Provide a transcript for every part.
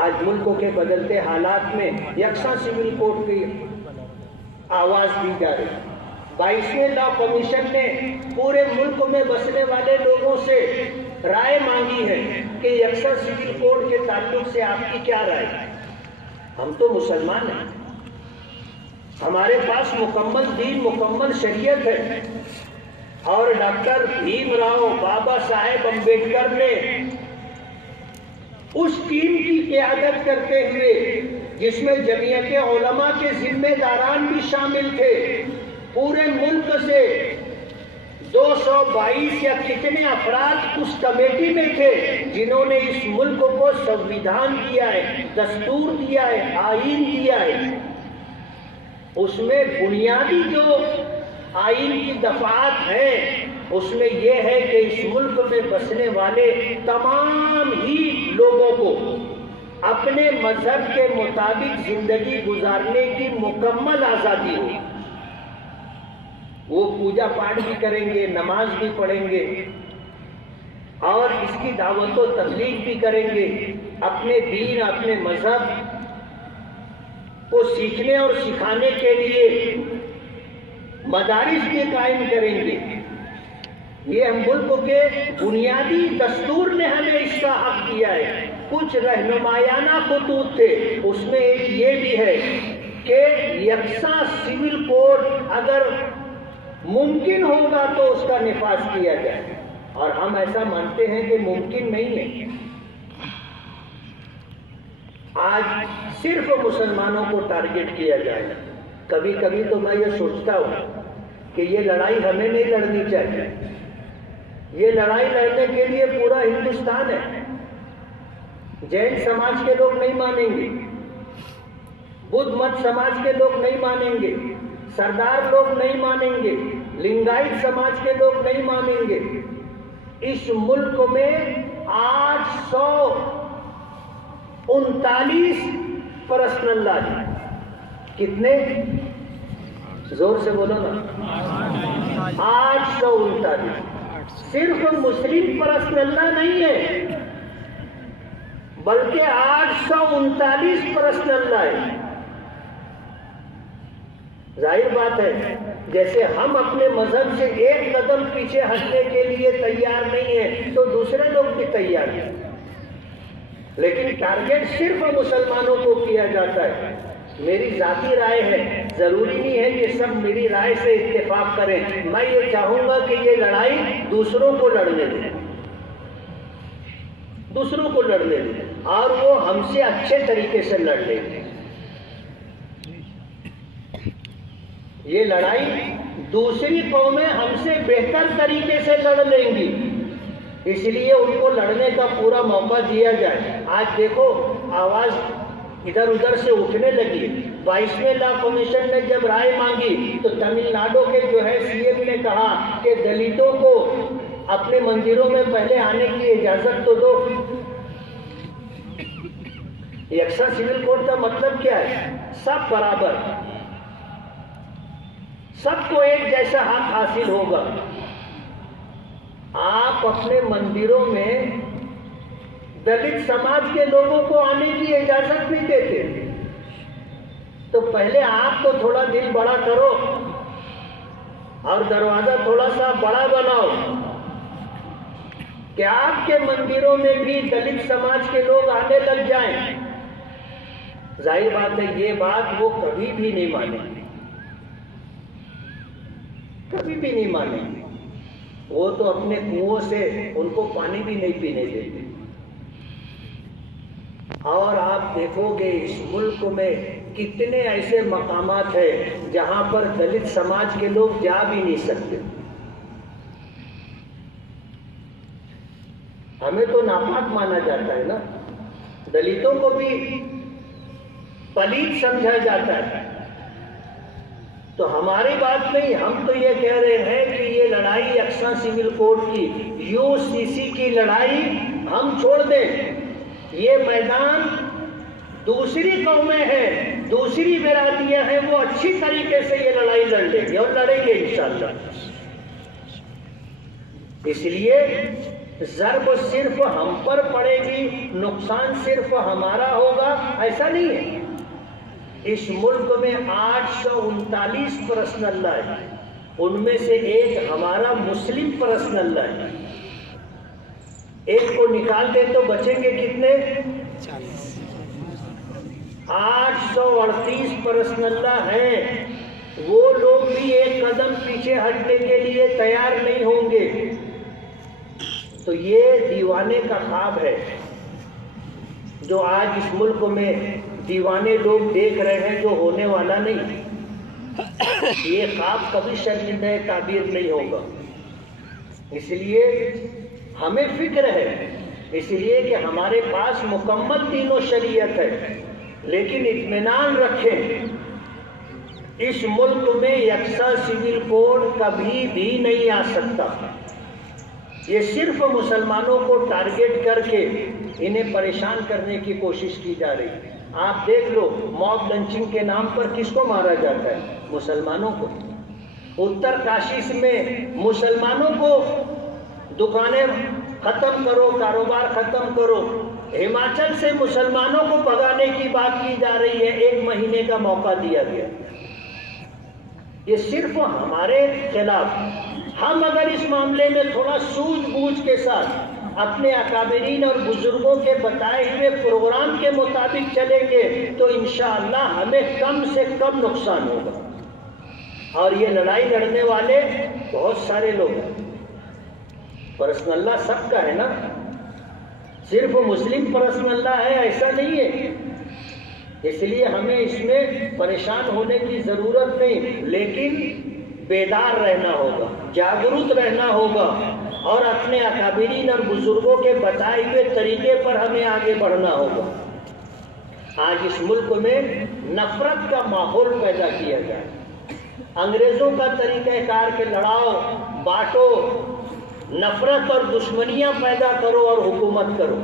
آج ملکوں کے بدلتے حالات میں یکساں سول کوڈ کی آواز دی جا رہی ہے۔ 22ویں لا کمیشن نے پورے ملک میں بسنے والے لوگوں سے رائے مانگی ہے کہ یکساں سول کوڈ کے تعلق سے آپ کی کیا رائے ہے۔ ہم تو مسلمان ہیں، ہمارے پاس مکمل دین، مکمل شریعت ہے، اور ڈاکٹر بھیم راؤ بابا صاحب امبیڈکر نے اس ٹیم کی قیادت کرتے ہوئے، جس میں جمعیت علماء کے ذمہ داران بھی شامل تھے، پورے ملک سے 222 یا کتنے افراد اس کمیٹی میں تھے جنہوں نے اس ملک کو سنویدھان دیا ہے، دستور دیا ہے، آئین دیا ہے۔ اس میں بنیادی جو آئین کی دفعات ہیں، اس میں یہ ہے کہ اس ملک میں بسنے والے تمام ہی لوگوں کو اپنے مذہب کے مطابق زندگی گزارنے کی مکمل آزادی ہو۔ وہ پوجا پاٹ بھی کریں گے، نماز بھی پڑھیں گے، اور اس کی دعوت و تبلیغ بھی کریں گے، اپنے دین، اپنے مذہب کو سیکھنے اور سکھانے کے لیے مدارس بھی قائم کریں گے۔ یہ ہم ملک کے بنیادی دستور نے ہمیں اس کا حق دیا ہے۔ کچھ رہنمایانہ خطوط تھے، اس میں ایک یہ بھی ہے کہ یکساں سول کوڈ اگر ممکن ہوگا تو اس کا نفاذ کیا جائے، اور ہم ایسا مانتے ہیں کہ ممکن نہیں ہے۔ آج صرف مسلمانوں کو ٹارگٹ کیا جائے گا۔ کبھی کبھی تو میں یہ سوچتا ہوں کہ یہ لڑائی ہمیں نہیں لڑنی چاہیے، یہ لڑائی لڑنے کے لیے پورا ہندوستان ہے۔ جین سماج کے لوگ نہیں مانیں گے، بدھ مت سماج کے لوگ نہیں مانیں گے، سردار لوگ نہیں مانیں گے، لنگائت سماج کے لوگ نہیں مانیں گے۔ اس ملک میں آج 139 پرسنل اللہ ہیں۔ کتنے؟ زور سے بولو نا۔ 839۔ صرف مسلم پرست اللہ نہیں ہے، بلکہ 839 پرست اللہ ہے۔ ظاہر بات ہے، جیسے ہم اپنے مذہب سے ایک قدم پیچھے ہٹنے کے لیے تیار نہیں ہیں تو دوسرے لوگ بھی تیار ہیں، لیکن ٹارگٹ صرف مسلمانوں کو کیا جاتا ہے۔ میری ذاتی رائے ہے، ضروری نہیں ہے کہ سب میری رائے سے اتفاق کریں۔ میں یہ چاہوں گا کہ یہ لڑائی دوسروں کو لڑنے دیں، دوسروں کو لڑنے دیں، اور وہ ہم سے اچھے طریقے سے لڑ لیں گے۔ یہ لڑائی دوسری قومیں ہم سے بہتر طریقے سے لڑ لیں گی، اس لیے ان کو لڑنے کا پورا موقع دیا جائے۔ آج دیکھو آواز ادھر ادھر سے اٹھنے لگی۔ 22ویں لا کمیشن نے جب رائے مانگی تو تمل ناڈو کے جو ہے سی ایم نے کہا کہ دلتوں کو اپنے مندروں میں پہلے آنے کی اجازت تو دو۔ یکساں سول کوڈ کا مطلب کیا ہے؟ سب برابر، سب کو ایک جیسا حق حاصل ہوگا۔ آپ اپنے مندروں میں دلت سماج کے لوگوں کو آنے کی اجازت نہیں دیتے، تو پہلے آپ تو تھوڑا دل بڑا کرو اور دروازہ تھوڑا سا بڑا بناؤ کہ آپ کے مندروں میں بھی دلت سماج کے لوگ آنے لگ جائیں۔ ظاہر بات ہے یہ بات وہ کبھی بھی نہیں مانیں گے، کبھی بھی نہیں مانیں گے۔ وہ تو اپنے کنووں سے ان کو پانی بھی نہیں پینے دیتے۔ اور آپ دیکھو گے اس ملک میں کتنے ایسے مقامات ہیں جہاں پر دلت سماج کے لوگ جا بھی نہیں سکتے۔ ہمیں تو ناپاک مانا جاتا ہے نا، دلتوں کو بھی پلیت سمجھا جاتا ہے۔ تو ہماری بات نہیں، ہم تو یہ کہہ رہے ہیں کہ یہ لڑائی یکساں سول کوڈ کی، یو سی سی کی لڑائی ہم چھوڑ دیں۔ یہ میدان دوسری قومیں ہیں، دوسری برادریاں ہیں، وہ اچھی طریقے سے یہ لڑائی لڑ لیں گے اور لڑیں گے انشاءاللہ۔ اس لیے ضرب صرف ہم پر پڑے گی، نقصان صرف ہمارا ہوگا، ایسا نہیں ہے۔ اس ملک میں 839 پرسنل لا ہے، ان میں سے ایک ہمارا مسلم پرسنل لا ہے۔ ایک کو نکال دے تو بچیں گے کتنے؟ 838 پرسنل لا ہیں۔ وہ لوگ بھی ایک قدم پیچھے ہٹنے کے لیے تیار نہیں ہوں گے۔ تو یہ دیوانے کا خواب ہے جو آج اس ملک میں دیوانے لوگ دیکھ رہے ہیں، جو ہونے والا نہیں۔ یہ خواب کبھی شرمندہ تعبیر نہیں ہوگا۔ اس لیے ہمیں فکر ہے، اس لیے کہ ہمارے پاس مکمل دین و شریعت ہے، لیکن اطمینان رکھیں اس ملک میں یکساں سول کوڈ کبھی بھی نہیں آ سکتا۔ یہ صرف مسلمانوں کو ٹارگٹ کر کے انہیں پریشان کرنے کی کوشش کی جا رہی ہے۔ آپ دیکھ لو، موب لنچنگ کے نام پر کس کو مارا جاتا ہے؟ مسلمانوں کو۔ اتر کاشی میں مسلمانوں کو دکانیں ختم کرو، کاروبار ختم کرو۔ ہماچل سے مسلمانوں کو بھگانے کی بات کی جا رہی ہے، 1 مہینے کا موقع دیا گیا۔ یہ صرف ہمارے خلاف۔ ہم اگر اس معاملے میں تھوڑا سوجھ بوجھ کے ساتھ اپنے اکابرین اور بزرگوں کے بتائے ہوئے پروگرام کے مطابق چلیں گے تو انشاءاللہ ہمیں کم سے کم نقصان ہوگا۔ اور یہ لڑائی لڑنے والے بہت سارے لوگ ہیں، پرسنل اللہ سب کا ہے نا، صرف مسلم پرسنل اللہ ہے ایسا نہیں ہے۔ اس لیے ہمیں اس میں پریشان ہونے کی ضرورت نہیں، لیکن بیدار رہنا ہوگا، جاگرت رہنا ہوگا، اور اپنے اکابرین اور بزرگوں کے بتائے ہوئے طریقے پر ہمیں آگے بڑھنا ہوگا۔ آج اس ملک میں نفرت کا ماحول پیدا کیا جائے، انگریزوں کا طریقہ کار کے لڑاؤ بانٹو، نفرت اور دشمنیاں پیدا کرو اور حکومت کرو۔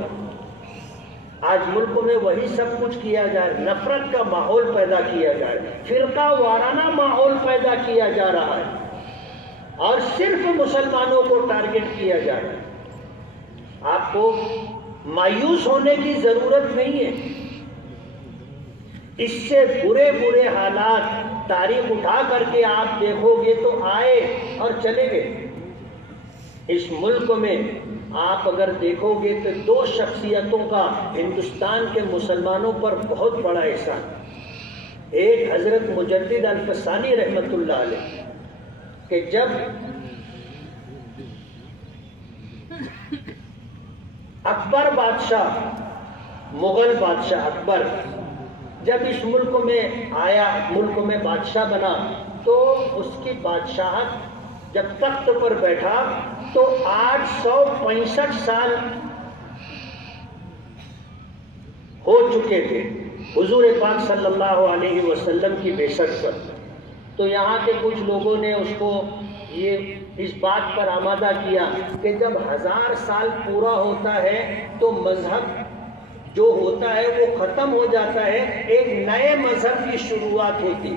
آج ملک میں وہی سب کچھ کیا جائے، نفرت کا ماحول پیدا کیا جائے، فرقہ وارانہ ماحول پیدا کیا جا رہا ہے، اور صرف مسلمانوں کو ٹارگٹ کیا جا رہا ہے۔ آپ کو مایوس ہونے کی ضرورت نہیں ہے۔ اس سے برے برے حالات تاریخ اٹھا کر کے آپ دیکھو گے تو آئے اور چلے گئے۔ اس ملک میں آپ اگر دیکھو گے تو 2 شخصیتوں کا ہندوستان کے مسلمانوں پر بہت بڑا احسان۔ ایک حضرت مجدد الفسانی رحمت اللہ علیہ، کہ جب اکبر بادشاہ، مغل بادشاہ اکبر جب اس ملک میں آیا، ملک میں بادشاہ بنا، تو اس کی بادشاہت جب تخت پر بیٹھا تو 865 سال ہو چکے تھے حضور پاک صلی اللہ علیہ وسلم کی بعثت پر۔ تو یہاں کے کچھ لوگوں نے اس کو اس بات پر آمادہ کیا کہ جب 1000 سال پورا ہوتا ہے تو مذہب جو ہوتا ہے وہ ختم ہو جاتا ہے، ایک نئے مذہب کی شروعات ہوتی۔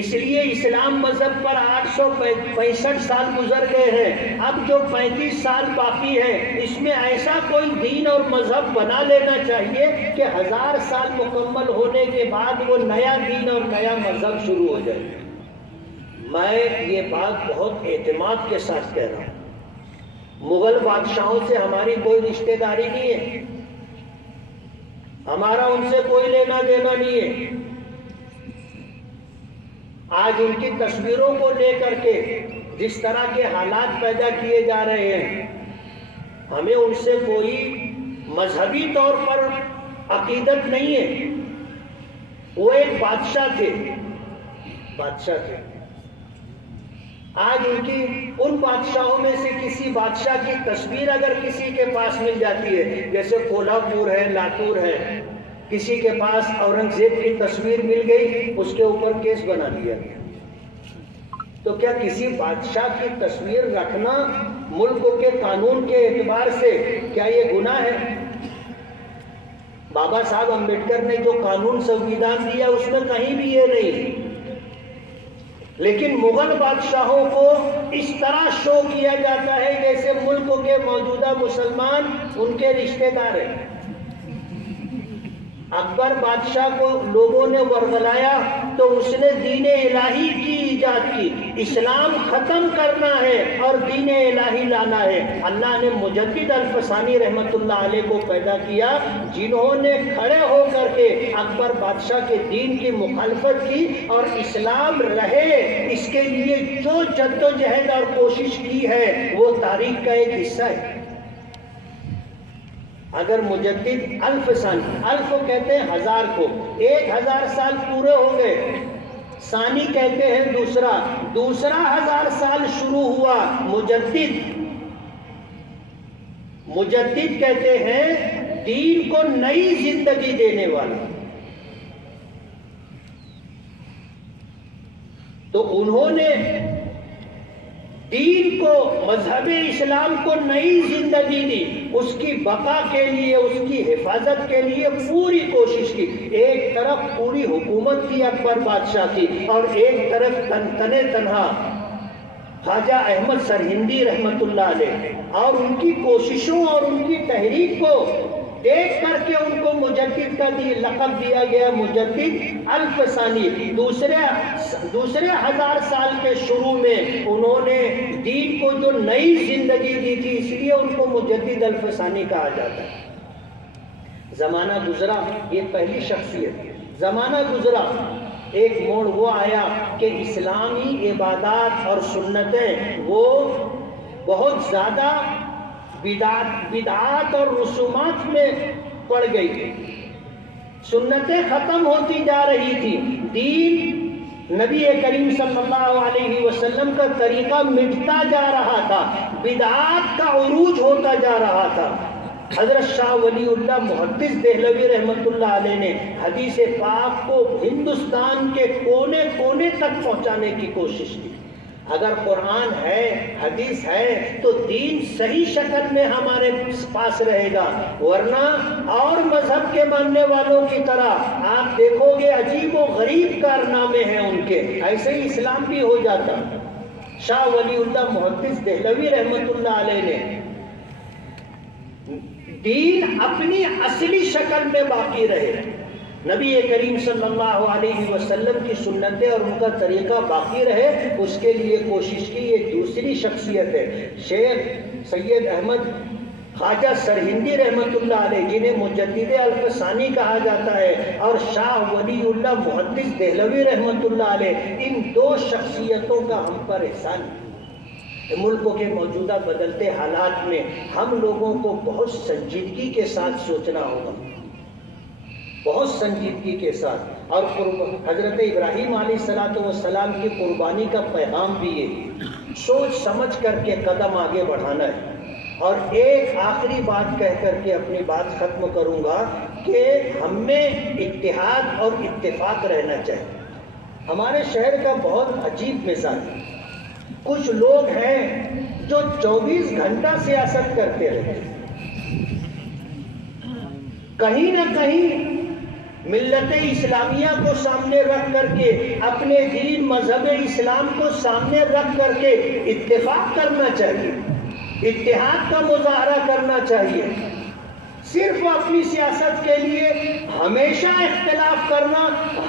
اس لیے اسلام مذہب پر 865 سال گزر گئے ہیں، اب جو 35 سال باقی ہے اس میں ایسا کوئی دین اور مذہب بنا لینا چاہیے کہ 1000 سال مکمل ہونے کے بعد وہ نیا دین اور نیا مذہب شروع ہو جائے۔ میں یہ بات بہت اعتماد کے ساتھ کہہ رہا ہوں۔ مغل بادشاہوں سے ہماری کوئی رشتہ داری نہیں ہے، ہمارا ان سے کوئی لینا دینا نہیں ہے۔ آج ان کی تصویروں کو لے کر کے جس طرح کے حالات پیدا کیے جا رہے ہیں، ہمیں ان سے کوئی مذہبی طور پر عقیدت نہیں ہے۔ وہ ایک بادشاہ تھے، آج ان بادشاہوں میں سے کسی بادشاہ کی تصویر اگر کسی کے پاس مل جاتی ہے، جیسے کولہاپور ہے، لاتور ہے، کسی کے پاس اورنگزیب کی تصویر مل گئی، اس کے اوپر کیس بنا دیا گیا۔ تو کیا کسی بادشاہ کی تصویر رکھنا ملک کے قانون کے اعتبار سے کیا یہ گناہ ہے؟ بابا صاحب امبیڈکر نے جو قانون سنویدھان دیا اس میں کہیں بھی یہ نہیں لیکن مغل بادشاہوں کو اس طرح شو کیا جاتا ہے جیسے ملک کے موجودہ مسلمان ان کے رشتہ دار ہیں۔ اکبر بادشاہ کو لوگوں نے ورغلایا تو اس نے دین الہی کی ایجاد کی، اسلام ختم کرنا ہے اور دین الہی لانا ہے۔ اللہ نے مجدد الفسانی رحمت اللہ علیہ کو پیدا کیا، جنہوں نے کھڑے ہو کر کے اکبر بادشاہ کے دین کی مخالفت کی اور اسلام رہے اس کے لیے جو جدوجہد اور کوشش کی ہے وہ تاریخ کا ایک حصہ ہے۔ اگر مجدد الف ثانی، الف کہتے ہیں ہزار کو، 1000 سال پورے ہو گئے، ثانی کہتے ہیں دوسرا 1000 سال شروع ہوا، مجدد کہتے ہیں دین کو نئی زندگی دینے والا۔ تو انہوں نے دین کو، مذہب اسلام کو نئی زندگی دی، اس کی بقا کے لیے، اس کی حفاظت کے لیے پوری کوشش کی۔ ایک طرف پوری حکومت تھی اکبر بادشاہ کی اور ایک طرف تنہا خواجہ احمد سرہندی رحمت اللہ علیہ، اور ان کی کوششوں اور ان کی تحریک کو دیکھ کر کے ان کو مجدد کا لقب دیا گیا، مجدد الف ثانی۔ دوسرے 1000 سال کے شروع میں انہوں نے دین کو جو نئی زندگی دی تھی، اس لیے ان کو مجدد الف ثانی کہا جاتا ہے۔ زمانہ گزرا، یہ پہلی شخصیت، زمانہ گزرا، ایک موڑ وہ آیا کہ اسلامی عبادات اور سنتیں وہ بہت زیادہ بدعات اور رسومات میں پڑ گئی، سنتیں ختم ہوتی جا رہی تھی، دین نبی کریم صلی اللہ علیہ وسلم کا طریقہ مٹتا جا رہا تھا، بدعات کا عروج ہوتا جا رہا تھا۔ حضرت شاہ ولی اللہ محدث دہلوی رحمت اللہ علیہ نے حدیث پاک کو ہندوستان کے کونے کونے تک پہنچانے کی کوشش کی۔ اگر قرآن ہے، حدیث ہے، تو دین صحیح شکل میں ہمارے پاس رہے گا، ورنہ اور مذہب کے ماننے والوں کی طرح آپ دیکھو گے عجیب و غریب کارنامے ہیں ان کے، ایسے ہی اسلام بھی ہو جاتا۔ شاہ ولی اللہ محدث دہلوی رحمت اللہ علیہ نے دین اپنی اصلی شکل میں باقی رہے، نبی کریم صلی اللہ علیہ وسلم کی سنتیں اور ان کا طریقہ باقی رہے، اس کے لیے کوشش کی۔ یہ دوسری شخصیت ہے، شیخ سید احمد خواجہ سرہندی رحمت اللہ علیہ، جنہیں مجدد الف ثانی کہا جاتا ہے، اور شاہ ولی اللہ محدث دہلوی رحمت اللہ علیہ، ان دو شخصیتوں کا ہم پر احسان ہے۔ ملک کے موجودہ بدلتے حالات میں ہم لوگوں کو بہت سنجیدگی کے ساتھ سوچنا ہوگا، بہت سنجیدگی کے ساتھ، اور حضرت ابراہیم علیہ السلام کی قربانی کا پیغام بھی ہے، سوچ سمجھ کر کے قدم آگے بڑھانا ہے۔ اور ایک آخری بات کہہ کر کے اپنی بات ختم کروں گا کہ ہم میں اتحاد اور اتفاق رہنا چاہیے۔ ہمارے شہر کا بہت عجیب مثال ہے، کچھ لوگ ہیں جو 24 گھنٹہ سیاست کرتے رہتے ہیں، کہیں نہ کہیں ملت اسلامیہ کو سامنے رکھ کر کے، اپنے دین مذہب اسلام کو سامنے رکھ کر کے اتفاق کرنا چاہیے، اتحاد کا مظاہرہ کرنا چاہیے۔ صرف اپنی سیاست کے لیے ہمیشہ اختلاف کرنا،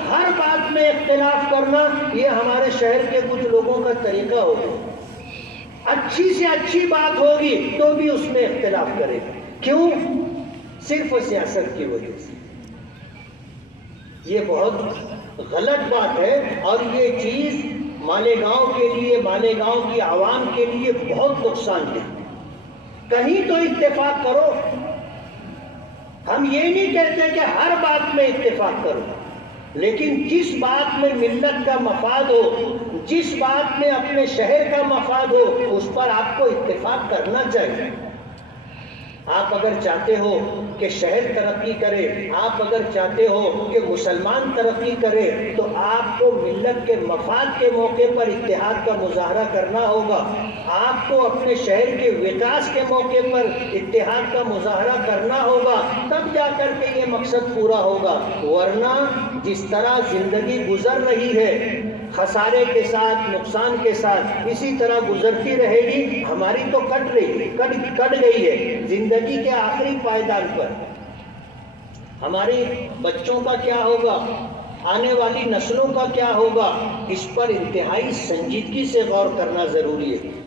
ہر بات میں اختلاف کرنا، یہ ہمارے شہر کے کچھ لوگوں کا طریقہ ہوگا۔ اچھی سے اچھی بات ہوگی تو بھی اس میں اختلاف کرے، کیوں؟ صرف سیاست کی وجہ سے۔ یہ بہت غلط بات ہے، اور یہ چیز مالیگاؤں کے لیے، مالیگاؤں کی عوام کے لیے بہت نقصان ہے۔ کہیں تو اتفاق کرو، ہم یہ نہیں کہتے کہ ہر بات میں اتفاق کرو، لیکن جس بات میں ملت کا مفاد ہو، جس بات میں اپنے شہر کا مفاد ہو، اس پر آپ کو اتفاق کرنا چاہیے۔ آپ اگر چاہتے ہو کہ شہر ترقی کرے، آپ اگر چاہتے ہو کہ مسلمان ترقی کرے، تو آپ کو ملت کے مفاد کے موقع پر اتحاد کا مظاہرہ کرنا ہوگا، آپ کو اپنے شہر کے وکاس کے موقع پر اتحاد کا مظاہرہ کرنا ہوگا، تب جا کر کے یہ مقصد پورا ہوگا۔ ورنہ جس طرح زندگی گزر رہی ہے، خسارے کے ساتھ، نقصان کے ساتھ اسی طرح گزرتی رہے گی، ہماری تو کٹ گئی ہے زندگی کے آخری پائیدان پر۔ ہماری بچوں کا کیا ہوگا، آنے والی نسلوں کا کیا ہوگا، اس پر انتہائی سنجیدگی سے غور کرنا ضروری ہے۔